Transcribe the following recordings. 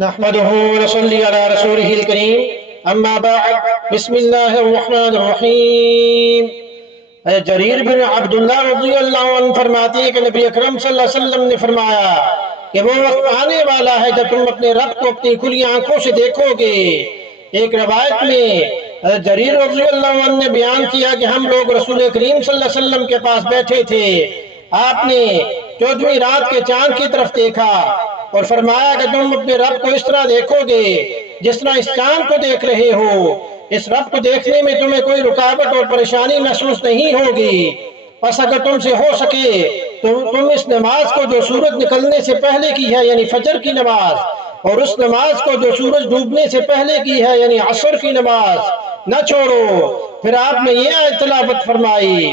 نحمده ونصلي على رسوله الكريم اما بعد بسم اللہ الرحمن الرحیم۔ جریر بن عبداللہ رضی اللہ عنہ فرماتے ہیں کہ نبی اکرم صلی اللہ علیہ وسلم نے فرمایا کہ وہ وقت آنے والا ہے جب تم اپنے رب کو اپنی کھلی آنکھوں سے دیکھو گے۔ ایک روایت میں جریر رضی اللہ عنہ نے بیان کیا کہ ہم لوگ رسول کریم صلی اللہ علیہ وسلم کے پاس بیٹھے تھے، آپ نے 14ویں رات کے چاند کی طرف دیکھا اور فرمایا کہ تم اپنے رب کو اس طرح دیکھو گے جس طرح اس چاند کو دیکھ رہے ہو۔ اس رب کو دیکھنے میں تمہیں کوئی رکاوٹ اور پریشانی محسوس نہیں ہوگی۔ بس اگر تم سے ہو سکے تو تم اس نماز کو جو سورج نکلنے سے پہلے کی ہے یعنی فجر کی نماز، اور اس نماز کو جو سورج ڈوبنے سے پہلے کی ہے یعنی عصر کی نماز نہ چھوڑو۔ پھر آپ نے یہ آیت تلاوت فرمائی،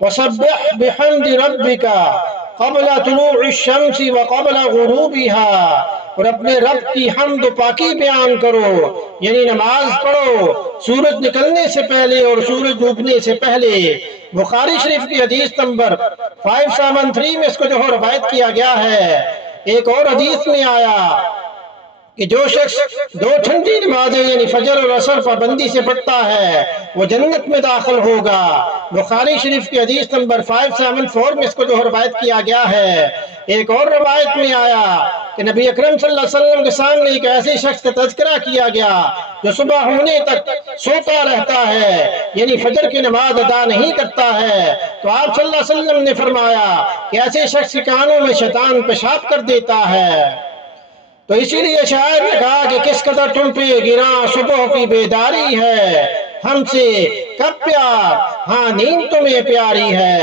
وَسَبِّحْ بِحَمْدِ رَبِّكَ قبل طلوع الشمس وقبل غروبها، اور اپنے رب کی حمد و پاکی بیان کرو یعنی نماز پڑھو سورج نکلنے سے پہلے اور سورج ڈوبنے سے پہلے۔ بخاری شریف کی حدیث نمبر 573 میں اس کو جو روایت کیا گیا ہے۔ ایک اور حدیث میں آیا کہ جو شخص 2 ٹھنڈی نمازیں یعنی فجر اور عصر پابندی سے پڑھتا ہے وہ جنت میں داخل ہوگا۔ بخاری شریف کی حدیث نمبر 574 میں اس کو جو روایت کیا گیا ہے۔ ایک اور روایت میں آیا کہ نبی اکرم صلی اللہ علیہ وسلم کے سامنے ایک ایسے شخص کا تذکرہ کیا گیا جو صبح ہونے تک سوتا رہتا ہے یعنی فجر کی نماز ادا نہیں کرتا ہے، تو آپ صلی اللہ علیہ وسلم نے فرمایا کہ ایسے شخص کے کانوں میں شیطان پیشاب کر دیتا ہے۔ تو اسی لیے شاعر نے کہا کہ کس قدر تم پہ گراں صبح کی بیداری ہے، ہم سے کب پیار ہاں نیند تمہیں پیاری ہے۔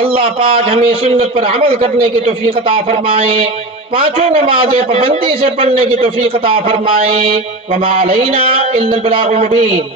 اللہ پاک ہمیں سنت پر عمل کرنے کی توفیق عطا فرمائے، 5 نمازیں پابندی سے پڑھنے کی توفیق عطا فرمائے۔ وما علینا الا البلاغ المبین۔